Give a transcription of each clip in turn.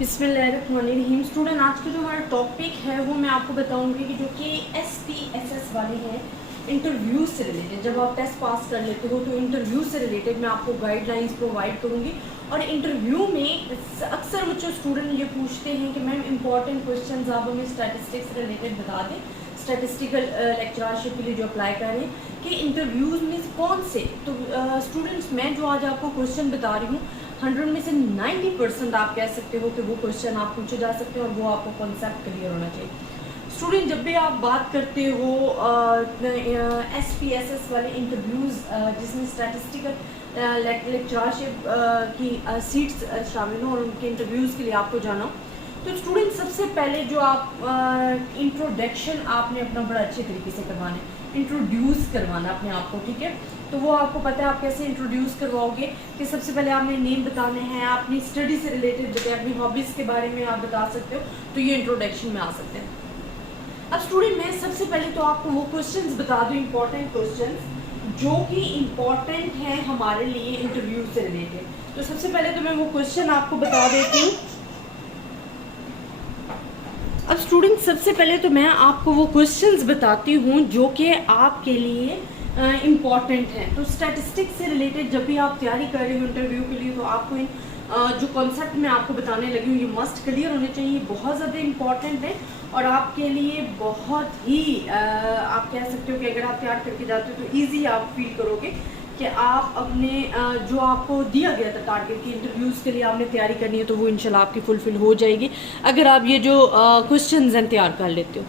बिस्मिल्लाहिर्रहमानिर्रहीम। स्टूडेंट, आज का जो हमारा टॉपिक है वो मैं आपको बताऊंगी कि जो कि SPSS वाले हैं, इंटरव्यू से रिलेटेड। जब आप टेस्ट पास कर लेते हो तो इंटरव्यू से रिलेटेड मैं आपको गाइडलाइंस प्रोवाइड करूंगी। और इंटरव्यू में अक्सर मुझसे स्टूडेंट ये पूछते हैं कि मैम इंपॉर्टेंट क्वेश्चन आप हमें स्टैटिस्टिक्स से रिलेटेड बता दें, स्टैटिस्टिकल लेक्चरशिप के लिए जो अप्लाई कर रहे हैं कि इंटरव्यूज़ में कौन से। तो स्टूडेंट्स, मैं जो आज आपको क्वेश्चन बता रही हूँ 100 में से 90% आप कह सकते हो कि वो क्वेश्चन आप पूछे जा सकते हैं और वो आपको कॉन्सेप्ट क्लियर होना चाहिए। स्टूडेंट, जब भी आप बात करते हो SPSS वाले इंटरव्यूज़ जिसमें स्टैटिस्टिकल लेक्चरशिप की सीट्स शामिल हो और उनके इंटरव्यूज़ के लिए आपको जाना हो, तो स्टूडेंट सबसे पहले जो आप इंट्रोडक्शन आपने अपना बड़ा अच्छे तरीके से करवाना है, इंट्रोड्यूस करवाना अपने आप को, ठीक है। तो वो आपको पता है आप कैसे इंट्रोड्यूस करवाओगे कि सबसे पहले आपने नेम बताने हैं, अपनी स्टडी से रिलेटेड बताए, अपनी हॉबीज़ के बारे में आप बता सकते हो, तो ये इंट्रोडक्शन में आ सकते हैं। अब स्टूडेंट, मैं सबसे पहले तो आपको वो क्वेश्चंस बता दूं, इंपॉर्टेंट क्वेश्चंस जो कि इंपॉर्टेंट हैं हमारे लिए इंटरव्यू से रिलेटेड। तो सबसे पहले तो मैं वो क्वेश्चन आपको बता देती हूँ। अब स्टूडेंट, सबसे पहले तो मैं आपको वो क्वेश्चंस बताती हूँ जो कि आपके लिए इम्पॉर्टेंट हैं। तो स्टैटिस्टिक्स से रिलेटेड जब भी आप तैयारी कर रहे हो इंटरव्यू के लिए, तो आपको इन जो कॉन्सेप्ट मैं आपको बताने लगी हूँ ये मस्ट क्लियर होने चाहिए, बहुत ज़्यादा इम्पॉर्टेंट है और आपके लिए बहुत ही आप कह सकते हो कि अगर आप तैयार करके जाते हो तो ईजी आप फील करोगे कि आप अपने जो आपको दिया गया था टारगेट की इंटरव्यूज़ के लिए आपने तैयारी करनी है, तो वो इंशाल्लाह आपकी फुलफिल हो जाएगी अगर आप ये जो क्वेश्चंस हैं तैयार कर लेते हो।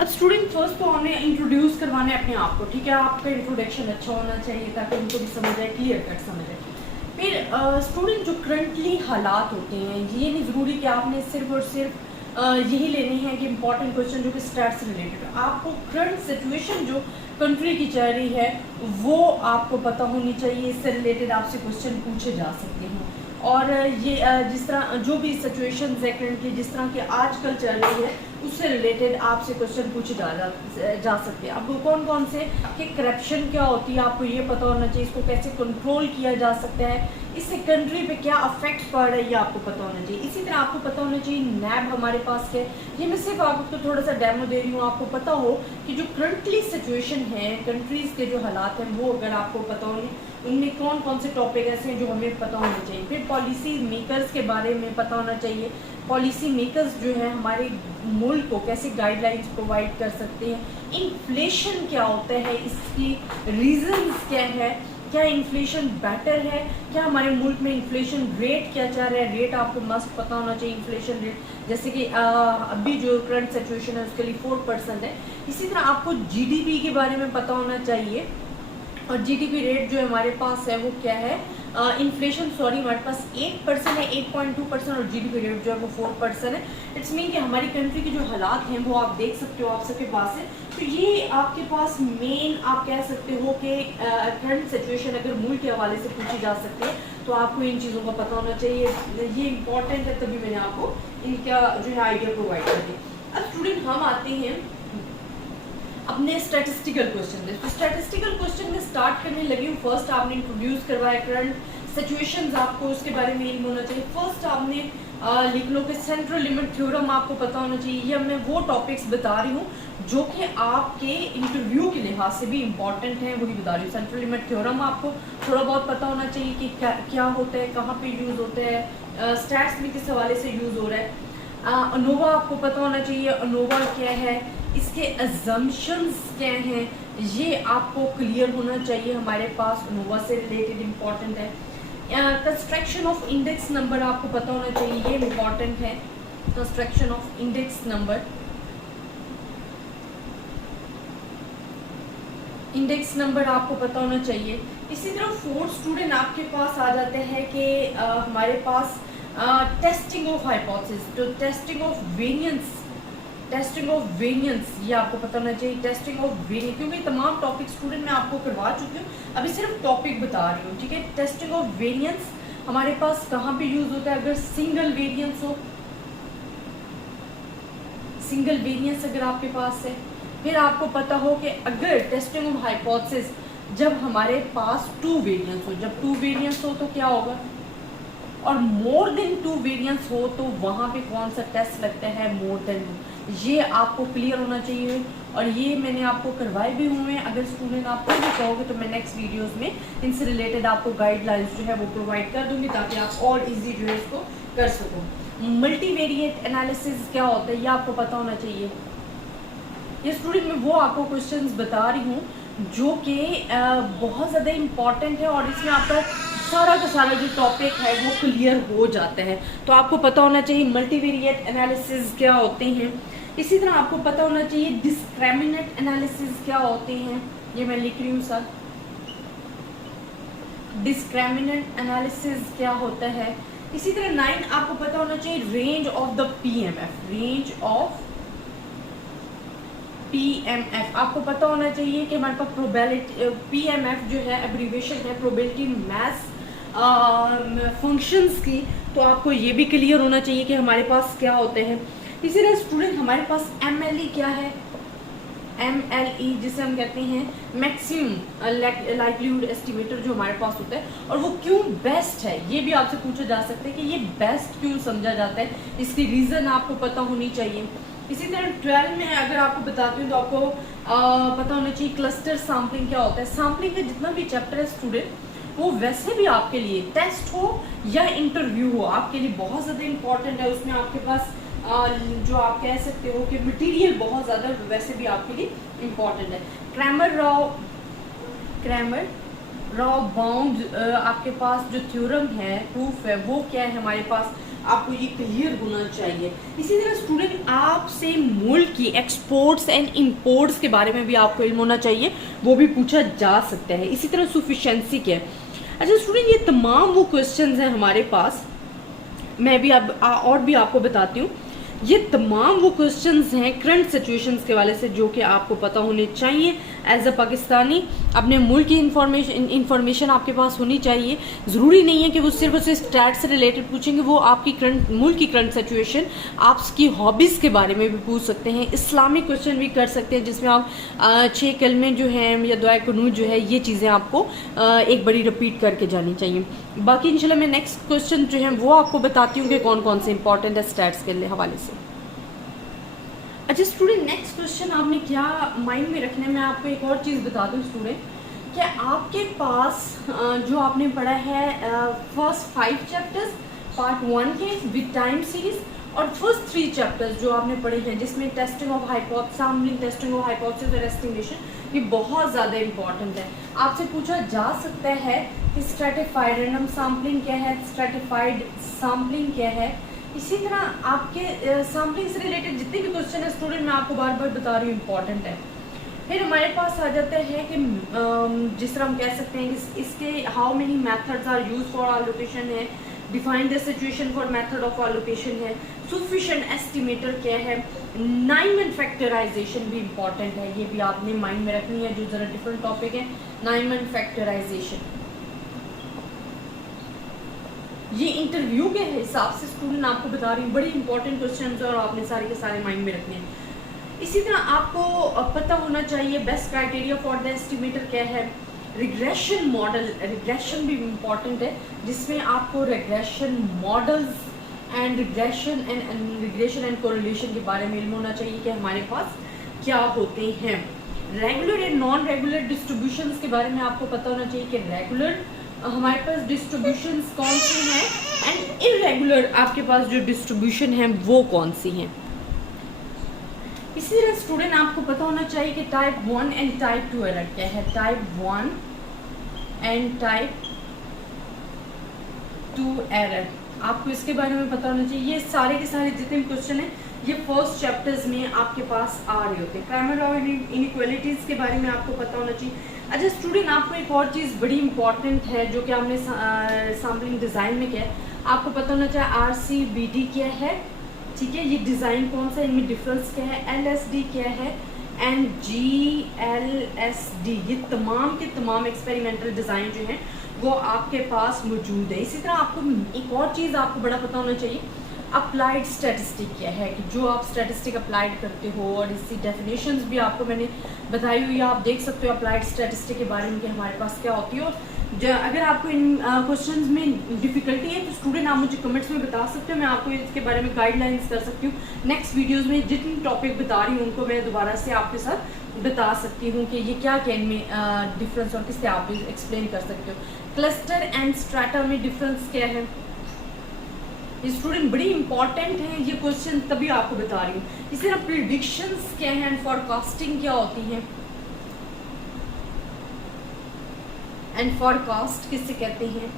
अब स्टूडेंट, फर्स्ट तो हमें इंट्रोड्यूस करवाना है अपने आप को, ठीक है। आपका इंट्रोडक्शन अच्छा होना चाहिए ताकि उनको भी समझ आए, क्लियर कट समझ आए। फिर स्टूडेंट, जो करंटली हालात होते हैं, ये नहीं ज़रूरी कि आपने सिर्फ और सिर्फ यही लेने हैं कि इंपॉर्टेंट क्वेश्चन जो कि स्टैट से रिलेटेड है। आपको करंट सिचुएशन जो कंट्री की चल रही है वो आपको पता होनी चाहिए, इससे रिलेटेड आपसे क्वेश्चन पूछे जा सकते हैं। और ये जिस तरह जो भी सिचुएशन है करंटली, जिस तरह की आजकल चल रही है, उससे रिलेटेड आपसे क्वेश्चन पूछे जा सकते हैं। अब कौन कौन से कि करप्शन क्या होती है आपको ये पता होना चाहिए, इसको कैसे कंट्रोल किया जा सकता है, इससे कंट्री पे क्या अफेक्ट पड़ रहा है ये आपको पता होना चाहिए। इसी तरह आपको पता होना चाहिए नैब हमारे पास क्या है। ये मैं सिर्फ आपको थोड़ा सा डेमो दे रही हूँ, आपको पता हो कि जो करंटली सिचुएशन है कंट्रीज़ के जो हालात हैं वो अगर आपको पता हो उनमें कौन कौन से टॉपिक ऐसे हैं जो हमें पता होने चाहिए। फिर पॉलिसी मेकर्स के बारे में पता होना चाहिए, पॉलिसी मेकर्स जो है हमारे मुल्क को कैसे गाइडलाइंस प्रोवाइड कर सकते हैं, इन्फ्लेशन क्या होता है, इसकी रीजंस क्या है, क्या इन्फ्लेशन बेटर है, क्या हमारे मुल्क में इन्फ्लेशन रेट क्या चल रहा है, रेट आपको मस्ट पता होना चाहिए। इन्फ्लेशन रेट जैसे कि अभी जो करंट सिचुएशन है उसके लिए 4% है। इसी तरह आपको GDP के बारे में पता होना चाहिए और GDP रेट जो हमारे पास है वो क्या है, इन्फ्लेशन हमारे पास 8% है, 8.2%, और GDP रेट जो है वो 4% है। इट्स मीन कि हमारी कंट्री के जो हालात हैं वो आप देख सकते हो, आप सबके पास है। तो ये आपके पास मेन आप कह सकते हो कि करंट सिचुएशन अगर मुल्क के हवाले से पूछी जा सकती है तो आपको इन चीज़ों का पता होना चाहिए, ये इंपॉर्टेंट है, तभी मैंने आपको इनका जो है आइडिया प्रोवाइड कर दी। अब स्टूडेंट, हम आते हैं अपने स्टैटिस्टिकल क्वेश्चन में। तो स्टैटिस्टिकल क्वेश्चन में स्टार्ट करने लगी हूँ। फर्स्ट आपने इंट्रोड्यूस करवाया करंट सिचुएशंस, आपको उसके बारे में इल्म होना चाहिए। फर्स्ट आपने लिख लो कि सेंट्रल लिमिट थ्योरम आपको पता होना चाहिए। ये मैं वो टॉपिक्स बता रही हूँ जो कि आपके इंटरव्यू के लिहाज से भी इम्पॉर्टेंट हैं, वही बता रही हूँ। सेंट्रल लिमिट थ्योरम आपको थोड़ा बहुत पता होना चाहिए कि क्या होता है, कहाँ पे यूज़ होता है, स्टैट्स में किस हवाले से यूज़ हो रहा है। अनोवा आपको पता होना चाहिए, अनोवा क्या है, इसके अजम्पशंस क्या हैं, ये आपको क्लियर होना चाहिए हमारे पास, अनोवा से रिलेटेड इम्पॉर्टेंट है। कंस्ट्रक्शन ऑफ इंडेक्स नंबर आपको पता होना चाहिए, ये इम्पॉर्टेंट है। Construction of index number, index number आपको पता होना चाहिए। इसी तरह फोर्थ स्टूडेंट आपके पास आ जाते हैं कि हमारे पास टेस्टिंग ऑफ हाइपोथेसिस, तो testing of variance, testing of variance ये आपको पता होना चाहिए। टेस्टिंग ऑफ वेरिएंस, क्योंकि तमाम टॉपिक स्टूडेंट मैं आपको करवा चुकी हूँ, अभी सिर्फ टॉपिक बता रही हूँ, ठीक है। टेस्टिंग ऑफ वेरिएंस हमारे पास कहाँ पे यूज होता है, अगर सिंगल वेरिएंस हो, सिंगल वेरिएंस अगर आपके पास है। फिर आपको पता हो कि अगर टेस्टिंग ऑफ हाइपोथेसिस जब हमारे पास 2 वेरिएंस हो, जब 2 वेरिएंस हो तो क्या होगा, और मोर देन 2 वेरिएंस हो तो वहाँ पे कौन सा टेस्ट लगता है, मोर देन 2, ये आपको क्लियर होना चाहिए। और ये मैंने आपको करवाए भी हुए हैं। अगर स्टूडेंट आप कोई भी कहोगे तो मैं नेक्स्ट वीडियोस में इनसे रिलेटेड आपको गाइडलाइंस जो है वो प्रोवाइड कर दूंगी, ताकि आप और इजी जो है इसको कर सको। मल्टीवेरिएट एनालिसिस क्या होता है ये आपको पता होना चाहिए। ये स्टूडेंट मैं वो आपको क्वेश्चंस बता रही हूँ जो कि बहुत ज़्यादा इम्पॉर्टेंट है और इसमें आपका सारा का सारा जो टॉपिक है वो क्लियर हो जाता है। तो आपको पता होना चाहिए मल्टीवेरिएट एनालिसिस क्या होते हैं। इसी तरह आपको पता होना चाहिए डिस्क्रिमिनेंट एनालिसिस क्या होते हैं। ये मैं लिख रही हूँ सर, डिस्क्रिमिनेंट एनालिसिस क्या होता है। इसी तरह 9 आपको पता होना चाहिए range of the PMF, range of PMF आपको पता होना चाहिए कि हमारे पास प्रोबेबिलिटी, पीएमएफ जो है एब्रीविएशन है प्रोबेबिलिटी मैथ फंक्शंस की। तो आपको ये भी क्लियर होना चाहिए कि हमारे पास क्या होते हैं। इसी तरह स्टूडेंट हमारे पास एमएलई क्या है, एमएलई जिसे हम कहते हैं मैक्सिमम लाइवलीहुड एस्टिमेटर जो हमारे पास होता है, और वो क्यों बेस्ट है ये भी आपसे पूछा जा सकता है कि ये बेस्ट क्यों समझा जाता है, इसकी रीज़न आपको पता होनी चाहिए। इसी तरह 12 में अगर आपको बताती हूँ तो आपको पता होना चाहिए क्लस्टर सैम्पलिंग क्या होता है। सैम्पलिंग का जितना भी चैप्टर है स्टूडेंट वो वैसे भी आपके लिए टेस्ट हो या इंटरव्यू हो आपके लिए बहुत ज़्यादा इंपॉर्टेंट है। उसमें आपके पास जो आप कह सकते हो कि मटेरियल बहुत ज़्यादा वैसे भी आपके लिए इम्पॉर्टेंट है। क्रैमर राव बाउंड आपके पास जो थ्योरम है, प्रूफ है, वो क्या है हमारे पास, आपको ये क्लियर होना चाहिए। इसी तरह स्टूडेंट आपसे मुल्क की एक्सपोर्ट्स एंड इंपोर्ट्स के बारे में भी आपको इल्म होना चाहिए, वो भी पूछा जा सकता है। इसी तरह सफिशिएंसी क्या है। अच्छा स्टूडेंट ये तमाम वो क्वेश्चंस हैं हमारे पास, मैं भी अब और भी आपको बताती हूँ। ये तमाम वो क्वेश्चंस हैं करंट सिचुएशंस के वाले से जो कि आपको पता होने चाहिए एज अ पाकिस्तानी। अपने मुल्क की इंफॉर्मेशन आपके पास होनी चाहिए। ज़रूरी नहीं है कि वो सिर्फ उसे स्टैट से रिलेटेड पूछेंगे, वो आपकी मुल्क की करंट सिचुएशन, आपकी हॉबीज़ के बारे में भी पूछ सकते हैं। इस्लामिक क्वेश्चन भी कर सकते हैं जिसमें आप 6 कलमे जो हैं या दुआ कुनूत जो है ये चीज़ें आपको एक बड़ी रिपीट करके जानी चाहिए। बाकी इंशाल्लाह मैं नेक्स्ट क्वेश्चन जो है वो आपको बताती हूँ कि कौन कौन से इंपॉर्टेंट है स्टैट्स के हवाले से। अच्छा स्टूडेंट नेक्स्ट क्वेश्चन आपने क्या माइंड में रखना है, मैं आपको एक और चीज़ बता दूं स्टूडेंट, क्या आपके पास जो आपने पढ़ा है फर्स्ट 5 चैप्टर्स पार्ट 1 के विद टाइम सीरीज और फर्स्ट 3 चैप्टर्स जो आपने पढ़े हैं जिसमें testing of hypothesis, sampling, testing of hypothesis और एस्टिमेशन, ये बहुत ज़्यादा इंपॉर्टेंट है। आपसे पूछा जा सकता है कि स्ट्रैटिफाइड रैंडम सैम्पलिंग क्या है, स्ट्रैटिफाइड सैम्पलिंग क्या है। इसी तरह आपके सैम्पलिंग से रिलेटेड जितने भी क्वेश्चन है स्टूडेंट मैं आपको बार बार बता रही हूँ इम्पॉर्टेंट है। फिर हमारे पास आ जाता है कि जिस तरह हम कह सकते हैं कि इसके how many methods are use for allocation है, define the situation for method of allocation है, सफिशिएंट एस्टिमेटर क्या है, नाइमन फैक्टराइजेशन भी इम्पॉर्टेंट है, ये भी आपने माइंड में रखनी है जो ज़रा डिफरेंट टॉपिक है। नाइमन फैक्टराइजेशन ये इंटरव्यू के हिसाब से स्टूडेंट आपको बता रही हूँ बड़ी इंपॉर्टेंट क्वेश्चन है और आपने सारे के सारे माइंड में रखने हैं। इसी तरह आपको पता होना चाहिए best criteria for the estimator क्या है। रिग्रेशन मॉडल, रिग्रेशन भी इम्पॉर्टेंट है जिसमें आपको regression models and regression and correlation के बारे में इल्म होना चाहिए कि हमारे पास क्या होते हैं। Regular and non regular distributions के बारे में आपको पता होना चाहिए कि रेगुलर हमारे पास डिस्ट्रीब्यूशंस कौन सी हैं एंड इरेगुलर आपके पास जो डिस्ट्रीब्यूशन है वो कौन सी हैं। इसी तरह स्टूडेंट आपको पता होना चाहिए कि टाइप 1 एंड टाइप 2 एरर क्या है। टाइप 1 एंड टाइप 2 एरर आपको इसके बारे में पता होना चाहिए। ये सारे के सारे जितने भी क्वेश्चन हैं ये फर्स्ट चैप्टर्स में आपके पास आ रहे होते हैं। प्राइमरी लॉ इनइक्वालिटीज़ के बारे में आपको पता होना चाहिए। अच्छा स्टूडेंट आपको एक और चीज़ बड़ी इंपॉर्टेंट है जो कि हमने सैम्पलिंग डिज़ाइन में किया है, आपको पता होना चाहिए RCBD क्या है, ठीक है, ये डिज़ाइन कौन सा, इनमें डिफरेंस क्या है, LSD क्या है एंड GLSD, ये तमाम के तमाम एक्सपेरिमेंटल डिज़ाइन जो हैं वो आपके पास मौजूद है। इसी तरह आपको एक और चीज़ आपको बड़ा पता होना चाहिए, अप्लाइड स्टैटिस्टिक क्या है, कि जो आप स्टैटिस्टिक अप्लाइड करते हो, और इसकी डेफिनेशंस भी आपको मैंने बताई हुई है, आप देख सकते हो अप्लाइड स्टैटिस्टिक के बारे में कि हमारे पास क्या होती है। और अगर आपको इन क्वेश्चंस में डिफिकल्टी है तो स्टूडेंट आप मुझे कमेंट्स में बता सकते हो, मैं आपको इसके बारे में गाइडलाइंस कर सकती हूँ। नेक्स्ट वीडियोस में जितनी टॉपिक बता रही हूँ उनको मैं दोबारा से आपके साथ बता सकती हूँ कि ये क्या क्या इनमें डिफरेंस और किससे आप एक्सप्लेन कर सकते हो। क्लस्टर एंड स्ट्रैटा में डिफरेंस क्या है, ये स्टूडेंट बड़ी इंपॉर्टेंट है, ये क्वेश्चन तभी आपको बता रही हूँ। इसी तरह प्रिडिक्शंस क्या है एंड फॉरकास्टिंग क्या होती है, एंड फॉरकास्ट किससे कहते हैं।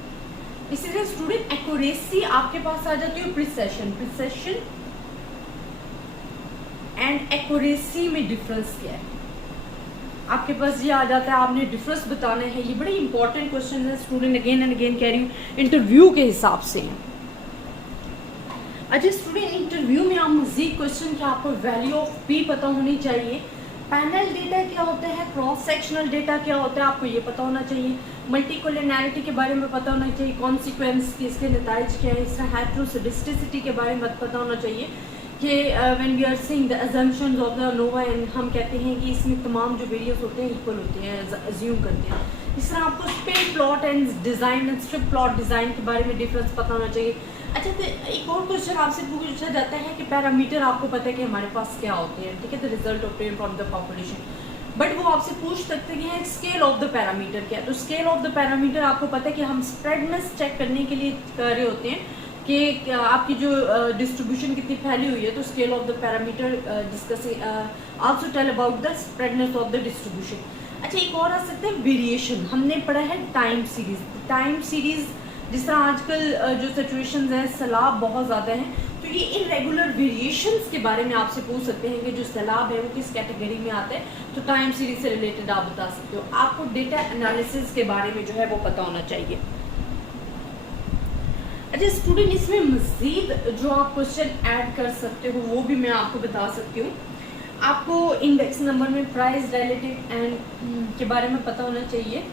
इसी तरह स्टूडेंट एक्यूरेसी आपके पास आ जाती है, प्रिसेशन एंड एक्यूरेसी में डिफरेंस क्या है आपके पास ये आ जाता है, आपने डिफरेंस बताना है। ये बड़े इंपॉर्टेंट क्वेश्चन है स्टूडेंट, अगेन एंड अगेन कह रही हूँ, इंटरव्यू के हिसाब से। अच्छा स्टूडेंट, इंटरव्यू में आप मजीद क्वेश्चन क्या, आपको वैल्यू ऑफ पी पता होनी चाहिए, पैनल डेटा क्या होता है, क्रॉस सेक्शनल डेटा क्या होता है आपको ये पता होना चाहिए, मल्टीकोलिनैरिटी के बारे में पता होना चाहिए, कॉन्सिक्वेंस के इसके नताइज क्या है, इस तरह हेटेरोसिडिस्टिसिटी के बारे में पता होना चाहिए कि when we are seeing the assumptions of the नोवा एंड हम कहते हैं कि इसमें तमाम जो वेरिएंस होते हैं इक्वल होते हैं, अज्यूम करते हैं। इस तरह आपको spin plot and design and strip plot design के बारे में डिफरेंस पता होना चाहिए। अच्छा तो एक और क्वेश्चन आपसे पूछा जाता है कि पैरामीटर आपको पता है कि हमारे पास क्या होते हैं, ठीक है, the result obtained from the population, but वो आपसे पूछ सकते हैं स्केल ऑफ द पैरामीटर क्या है। तो स्केल ऑफ द पैरामीटर आपको पता है कि हम स्प्रेडनेस चेक करने के लिए कर रहे होते हैं कि आपकी जो डिस्ट्रीब्यूशन कितनी फैली हुई है, तो scale of the parameter discussing also tell about the spreadness of the distribution. अच्छा एक और आ सकते हैं वेरिएशन, हमने पढ़ा है टाइम सीरीज जिस तरह आजकल जो सिचुएशंस हैं सैलाब बहुत ज़्यादा हैं, तो ये इरेगुलर वेरिएशंस के बारे में आपसे पूछ सकते हैं कि जो सैलाब है वो किस कैटेगरी में आता है, तो टाइम सीरीज से रिलेटेड आप बता सकते हो। आपको डेटा एनालिसिस के बारे में जो है वो पता होना चाहिए। अच्छा स्टूडेंट, इसमें मजीद जो आप क्वेश्चन ऐड कर सकते हो वो भी मैं आपको बता सकती हूँ। आपको इंडेक्स नंबर में प्राइस रिलेटिव एंड के बारे में पता होना चाहिए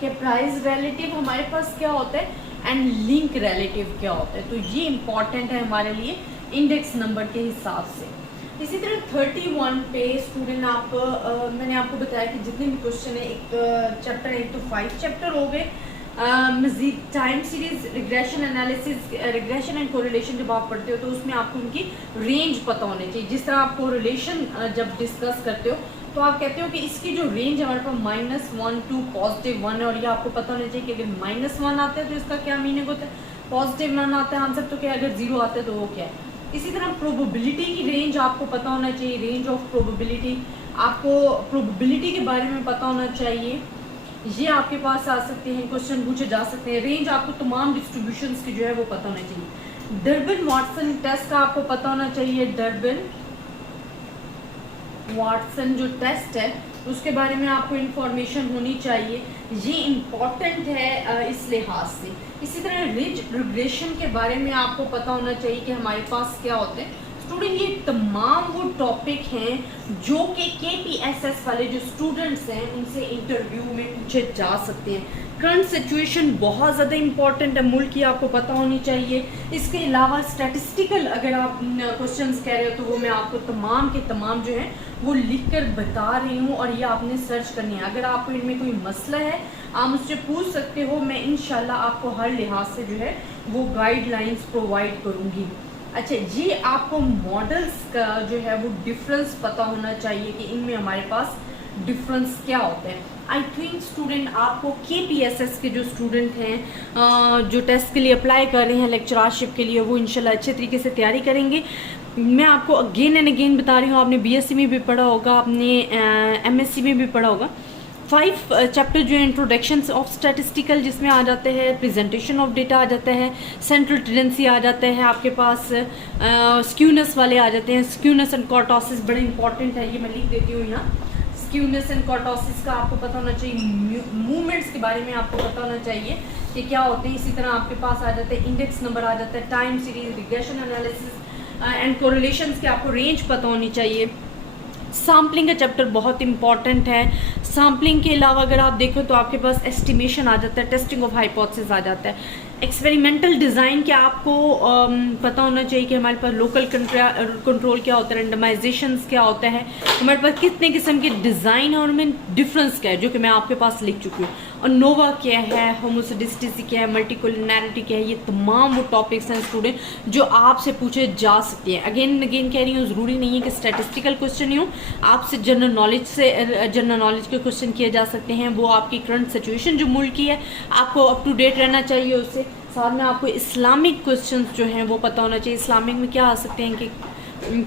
कि प्राइस रिलेटिव हमारे पास क्या होता है एंड लिंक रिलेटिव क्या होता है, तो ये इंपॉर्टेंट है हमारे लिए इंडेक्स नंबर के हिसाब से। इसी तरह 31 पे स्टूडेंट आप मैंने आपको बताया कि जितने भी क्वेश्चन है, एक चैप्टर 1 तो 5 चैप्टर हो गए, मजीद time series, regression analysis, regression and correlation जब आप पढ़ते हो तो उसमें आपको उनकी रेंज पता होनी चाहिए। जिस तरह आप कोरिलेशन जब डिस्कस करते हो तो आप कहते हो कि इसकी जो रेंज हमारे पास -1 to +1 है, और ये आपको पता होना चाहिए कि अगर -1 आता है तो इसका क्या मीनिंग होता है, +1 आता है आंसर तो क्या, अगर 0 आता है तो वो क्या है। इसी तरह प्रोबेबिलिटी की रेंज आपको पता होना चाहिए, रेंज ऑफ प्रोबेबिलिटी, आपको प्रोबेबिलिटी के बारे में पता होना चाहिए। ये आपके पास आ सकते हैं, क्वेश्चन पूछे जा सकते हैं। रेंज आपको तमाम डिस्ट्रीब्यूशंस की जो है वो पता होना चाहिए। डर्बिन वाटसन टेस्ट का आपको पता होना चाहिए, डर्बिन वाटसन जो टेस्ट है उसके बारे में आपको इंफॉर्मेशन होनी चाहिए, ये इम्पॉर्टेंट है इस लिहाज से। इसी तरह रिज रिग्रेशन के बारे में आपको पता होना चाहिए कि हमारे पास क्या होते हैं। स्टूडेंट ये तमाम वो टॉपिक हैं जो कि KPSS वाले जो स्टूडेंट्स हैं उनसे इंटरव्यू में पूछे जा सकते हैं। करंट सिचुएशन बहुत ज़्यादा इंपॉर्टेंट है, मुल्क की आपको पता होनी चाहिए। इसके अलावा स्टैटिस्टिकल अगर आप क्वेश्चंस कह रहे हो तो वो मैं आपको तमाम के तमाम जो है वो लिख कर बता रही हूँ और ये आपने सर्च करनी है। अगर आपको इनमें कोई मसला है आप मुझसे पूछ सकते हो, मैं इंशाल्लाह आपको हर लिहाज से जो है वो गाइडलाइंस प्रोवाइड करूँगी। अच्छा जी, आपको मॉडल्स का जो है वो डिफरेंस पता होना चाहिए कि इनमें हमारे पास डिफरेंस क्या होता है। आई थिंक स्टूडेंट आपको KPSS के जो स्टूडेंट हैं जो टेस्ट के लिए अप्लाई कर रहे हैं लेक्चरशिप के लिए, वो इंशाल्लाह अच्छे तरीके से तैयारी करेंगे। मैं आपको अगेन एंड अगेन बता रही हूँ, आपने BSc में भी पढ़ा होगा, आपने MSc में भी पढ़ा होगा। 5 चैप्टर जो है इंट्रोडक्शन ऑफ स्टैटिस्टिकल जिसमें आ जाते हैं, प्रेजेंटेशन ऑफ डेटा आ जाता है, सेंट्रल टेंडेंसी आ जाता है, आपके पास स्क्यूनेस वाले आ जाते हैं। स्क्यूनेस एंड कर्टोसिस बड़े इंपॉर्टेंट है, ये मैं लिख देती हूँ यहाँ। स्क्यूनेस एंड कर्टोसिस का आपको पता होना चाहिए, मूवमेंट्स के बारे में आपको पता होना चाहिए कि क्या होते हैं। इसी तरह आपके पास आ जाते हैं इंडेक्स नंबर आ जाता है, time series, regression analysis and correlations के आपको रेंज पता होनी चाहिए। सैम्पलिंग का चैप्टर बहुत इंपॉर्टेंट है। सैम्पलिंग के अलावा अगर आप देखो तो आपके पास एस्टिमेशन आ जाता है, टेस्टिंग ऑफ हाइपोथेसिस आ जाता है। एक्सपेरिमेंटल डिज़ाइन क्या आपको पता होना चाहिए कि हमारे पास लोकल कंट्रोल क्या होता है, रेंडमाइजेशंस क्या होता है, हमारे पास कितने किस्म के डिज़ाइन और उनमें डिफरेंस क्या है, जो कि मैं आपके पास लिख चुकी हूँ। और नोवा क्या है, होमोसेडिस्टिसी क्या है, मल्टीकुलरिनैरिटी क्या है, ये तमाम वो टॉपिक्स हैं स्टूडेंट जो आपसे पूछे जा सकते हैं। अगेन अगेन कह रही हूँ, ज़रूरी नहीं है कि स्टैटिस्टिकल क्वेश्चन ही हो, आपसे जनरल नॉलेज के क्वेश्चन किए जा सकते हैं। वो आपकी करंट सिचुएशन जो मुल्क की है, आपको अप टू डेट रहना चाहिए उससे। साथ में आपको इस्लामिक क्वेश्चंस जो हैं वो पता होना चाहिए। इस्लामिक में क्या आ सकते हैं कि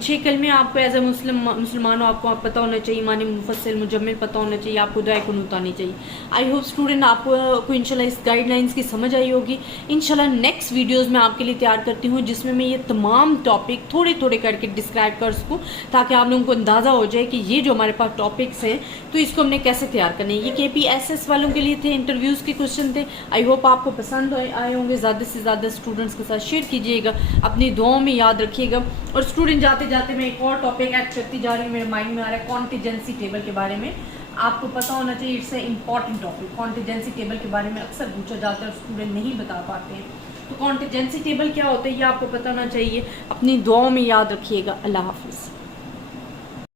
6 कलमे आपको एज ए मुसलमान हो, आपको पता होना चाहिए, मानी मुफस्सिल मुजम्मिल पता होना चाहिए, आपको दुआ कुनूत आनी चाहिए। आई होप स्टूडेंट आपको इंशाल्लाह इस गाइडलाइंस की समझ आई होगी। इंशाल्लाह नेक्स्ट वीडियोस में आपके लिए तैयार करती हूँ, जिसमें मैं ये तमाम टॉपिक थोड़े थोड़े करके डिस्क्राइब कर सकूँ, ताकि आप लोगों को अंदाज़ा हो जाए कि ये जो हमारे पास टॉपिक्स हैं तो इसको हमने कैसे तैयार करना है। ये KPSS वालों के लिए थे, इंटरव्यूज़ के क्वेश्चन थे। आई होप आपको पसंद आए होंगे। ज़्यादा से ज़्यादा स्टूडेंट्स के साथ शेयर कीजिएगा, अपनी दुआओं में याद रखिएगा। और स्टूडेंट जाते जाते मैं एक और टॉपिक ऐड करती जा रही हूँ, मेरे माइंड में आ रहा है कॉन्टिजेंसी टेबल के बारे में। आपको पता होना चाहिए, it's a important topic. Contingency table के बारे में अक्सर पूछा जाता है और स्टूडेंट नहीं बता पाते हैं। तो कॉन्टिजेंसी टेबल क्या होता है ये आपको पता होना चाहिए, अपनी दुआओं में याद रखिएगा। अल्लाह हाफिज़।